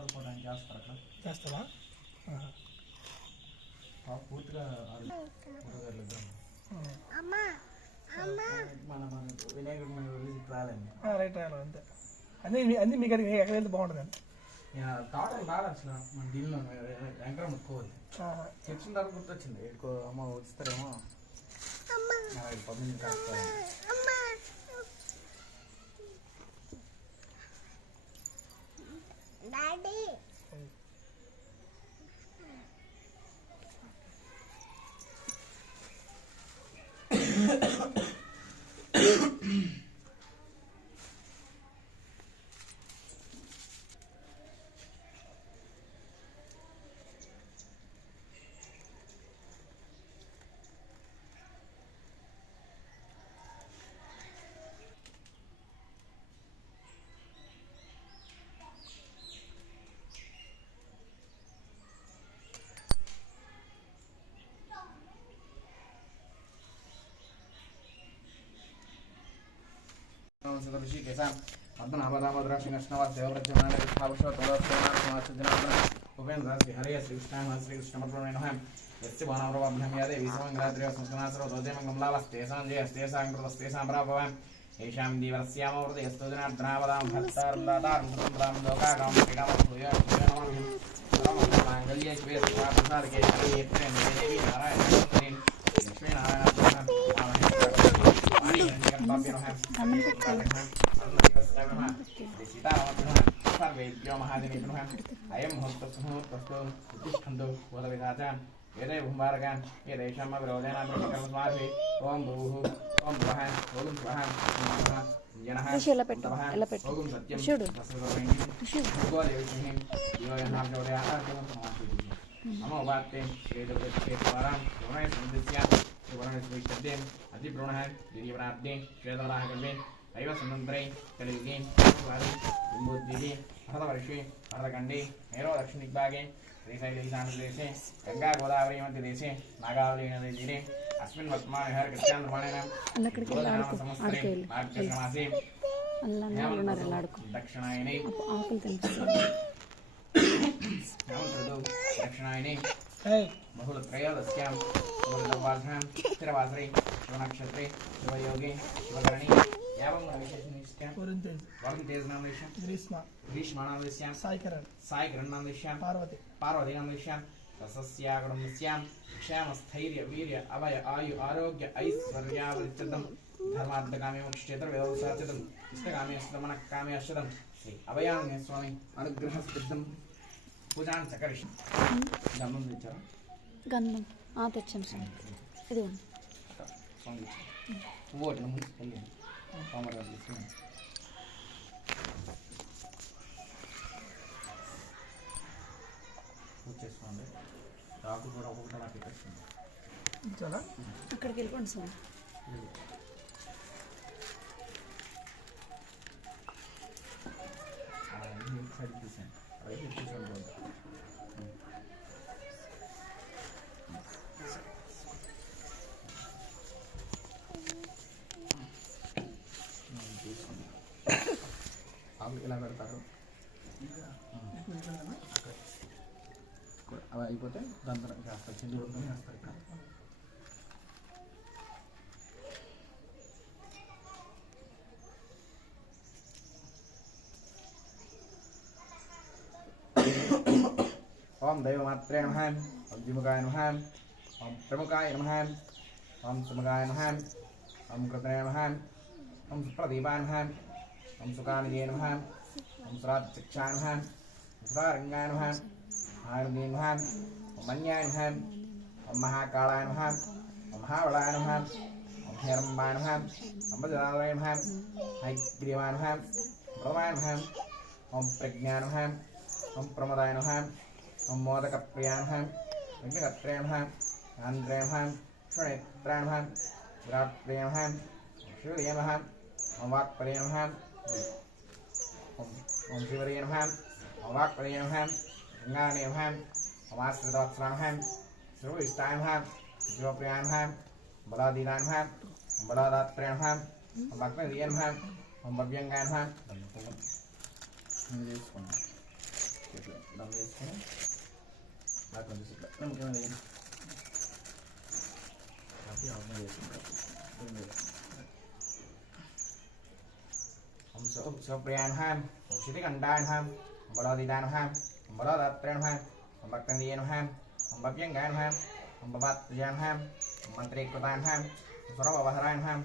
ఆడుకోవడానికి చేస్తారు అక్కడ చేస్తావా పూర్తిగా మన వినాయకుడి రాలండి రైట్ రాయాలి అంతే అన్నీ మీకు ఎక్కడ వెళ్తే బాగుంటుందండి తాటలు రాదు అసలు మన దీనిలో వెంకట ముట్టుకోవాలి చెప్పిన తర్వాత గుర్తొచ్చింది ఎక్కువ అమ్మ వస్తారేమో పబ్లిక్ కాస్తారు ऋषिकेशां पद्मनाभदामोदराक्षिणष्णवास देवव्रजमानकृष्णावर्षोत्तमार्चनार्दन हरे श्रीकृष्णाय श्रीकृष्णमर्पणे नमः यस्य बाणावरवाभ्यां या देवी समङ्गलाद्रिव संस्कनासरो दोजयमङ्गमलावस्तेषां जयस्तेषां कृतस्तेषां प्राभवान् येषां दीवरस्यामवृते यस्तो जनार्दनावदां भक्तारुन्दातारुं सुन्दरां लोकागां श्रीरामं भूयो नमः माङ्गल्ये शिवे सर्वार्थसाधके हरिये देवी नारायण लक्ष्मी नारायण सर्वेभ्यो महाजनेभ्यो अयं मुहूर्तस्तु उत्तिष्ठन्तु बोधविधाचां एते भुम्बारकान् एतेषाम् अविरोधेनात्मकर्मस्माभिः ओं भूः ओं भुवः ओं स्वः जनः ओं सत्यं भगवदेवीः नमो वाक्ये वेदवृत्तेश्वरां गुणै सन्दस्यां सुवर्णस्वैष्टद्यं अतिप्रणः गिरिवराद्ये श्वेतवराहकल्पे दैव सन्मन्त्रे कलियुगे वारि बिम्बोद्दीपे भरतवर्षे भरतखण्डे मेरो दक्षिणदिग्भागे श्रीशैलईशानप्रदेशे गंगा गोदावरी मध्यदेशे नागावलीनदीतीरे अस्मिन् वर्तमाने कृत्यानुमानेन मार्गशीर्षमासे दक्षिणायने दक्षिणायने बहुलत्रयोदश्यां बहुलवासनां स्थिरवासरे शिवनक्षत्रे शिवयोगे शिवकरणे यावं विशेषनिष्ठ्यां वरुणतेज नामनिष्ठ्यां ग्रीष्मा नामनिष्ठ्यां सायकरण नामनिष्ठ्यां पार्वती नामनिष्ठ्यां रसस्यागुणस्यां क्षेमस्थैर्य वीर्य अभय आयु आरोग्य ऐश्वर्यावृत्तदं धर्मार्थकामे मोक्षेत्र व्यवसायचितं इष्टकामे अष्टमनकामे अष्टदं श्री अभयान्य स्वामी अनुग्रहसिद्धं పూజాన్ చకరిష్ గంధం తెచ్చారా గంధం తెచ్చాం సార్ ఇది పువ్వు ఒకటి ముందు కామరా తీసుకుని పూజ చేసుకోండి రాకు కూడా ఒక్కొక్కటి అలా పెట్టేస్తుంది చాలా అక్కడికి వెళ్ళిపోండి సార్ సైడ్ తీసాను అలాగే తీసుకుంటూ ఇలా పెడతారు అవి అయిపోతే దాని తర్వాత వేస్తారు చిండి ఉడకని వేస్తారు ఇక్కడ ओम दैवमात्रे नमः ओम जिमुखाय नमः ओम प्रमुखाय नमः ओम सुमुखाय नमः ओम कृतने नमः ओम सुप्रदीपाय नमः ओम सुकानिये नमः ओम सुराजचक्षाय नमः ओम सुरारंगाय नमः आयुर्गे नमः ओम मन्याय नमः ओम महाकालाय नमः ओम महाबलाय नमः ओम हेरम्बाय नमः ओम वज्रालय नमः हैग्रीवाय नमः प्रभवाय नमः ओम प्रज्ञाय नमः ओम प्रमदाय नमः ओम मोदकप्रियाय नमः विघ्नकर्त्रे नमः आन्द्रे नमः शुनेत्राय नमः विराट्प्रियाय नमः शिवये नमः ओम वाक्प्रियाय नमः ओम शिवये नमः ओम वाक्प्रियाय नमः गंगाणे नमः ओम आश्रितवत्सलाय नमः सर्वइष्टाय नमः शिवप्रियाय नमः बलादीनाय नमः बलादात्रेय नमः ओम भक्तनिधये नमः ओम भव्यंगाय नमः Dalam biasanya lakukan disiplin. Mungkin ada ini. Tapi apa ya sebenarnya? Om soprian ham, om siti kandan ham, om baladidan ham, om baladatan ham, om baktendian ham, om babjenggan ham, om babat ham, om menteri kekuatan ham, om sorobawaharan ham.